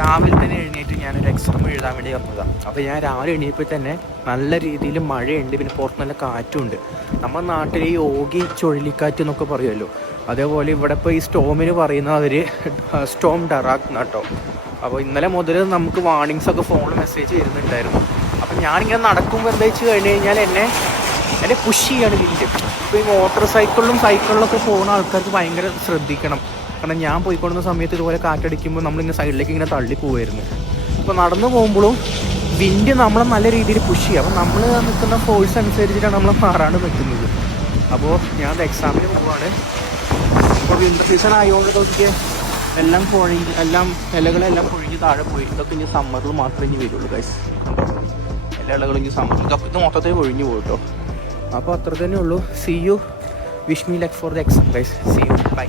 രാവിലെ തന്നെ എഴുന്നേറ്റ് ഞാനൊരു എക്സാം എഴുതാൻ വേണ്ടി വന്നതാണ്. അപ്പോൾ ഞാൻ രാവിലെ എണീറ്റപ്പോൾ തന്നെ നല്ല രീതിയിൽ മഴയുണ്ട്, പിന്നെ പുറത്ത് നല്ല കാറ്റുണ്ട്. നമ്മുടെ നാട്ടിൽ ഈ ഓഗി ചുഴലിക്കാറ്റ് എന്നൊക്കെ പറയുമല്ലോ, അതേപോലെ ഇവിടെ ഇപ്പോൾ ഈ സ്റ്റോമിന് പറയുന്ന അവർ സ്റ്റോം ഡറാക് എന്നാട്ടോ. അപ്പോൾ ഇന്നലെ മുതൽ നമുക്ക് വാർണിങ്സൊക്കെ ഫോണിൽ മെസ്സേജ് വരുന്നുണ്ടായിരുന്നു. അപ്പം ഞാനിങ്ങനെ നടക്കുമ്പോൾ എന്താ വെച്ച് കഴിഞ്ഞ് കഴിഞ്ഞാൽ എന്നെ പുഷ് ചെയ്യാണ് വിൻഡ്. ഇപ്പോൾ ഈ മോട്ടോർ സൈക്കിളിലൊക്കെ പോകുന്ന ആൾക്കാർക്ക് ഭയങ്കര ശ്രദ്ധിക്കണം. കാരണം ഞാൻ പോയിക്കൊള്ളുന്ന സമയത്ത് ഇതുപോലെ കാറ്റടിക്കുമ്പോൾ നമ്മളിങ്ങനെ സൈഡിലേക്ക് ഇങ്ങനെ തള്ളി പോവുമായിരുന്നു. അപ്പോൾ നടന്നു പോകുമ്പോഴും വിൻഡ് നമ്മളെ നല്ല രീതിയിൽ പുഷ് ചെയ്യും. അപ്പോൾ നമ്മൾ നിൽക്കുന്ന ഫോഴ്സ് അനുസരിച്ചിട്ടാണ് നമ്മൾ മാറാണ്ട് നിൽക്കുന്നത്. അപ്പോൾ ഞാൻ എക്സാമിന് പോവുകയാണ്. ഇപ്പോൾ വിൻ്റർ സീസൺ ആയതുകൊണ്ട് നോക്കിയ എല്ലാം ഇലകളെല്ലാം പൊഴിഞ്ഞ് താഴെ പോയി. ഇതൊക്കെ ഇനി സമ്മറിൽ മാത്രമേ ഇനി വരുള്ളൂ ഗൈസ്. എല്ലാ ഇലകളും ഇനി സമ്മറിൽ ഇത് മൊത്തത്തിൽ പൊഴിഞ്ഞു പോകും കേട്ടോ. അപ്പോൾ അത്ര തന്നെ ഉള്ളൂ. See you, wish me luck for the exam guys. See you, by.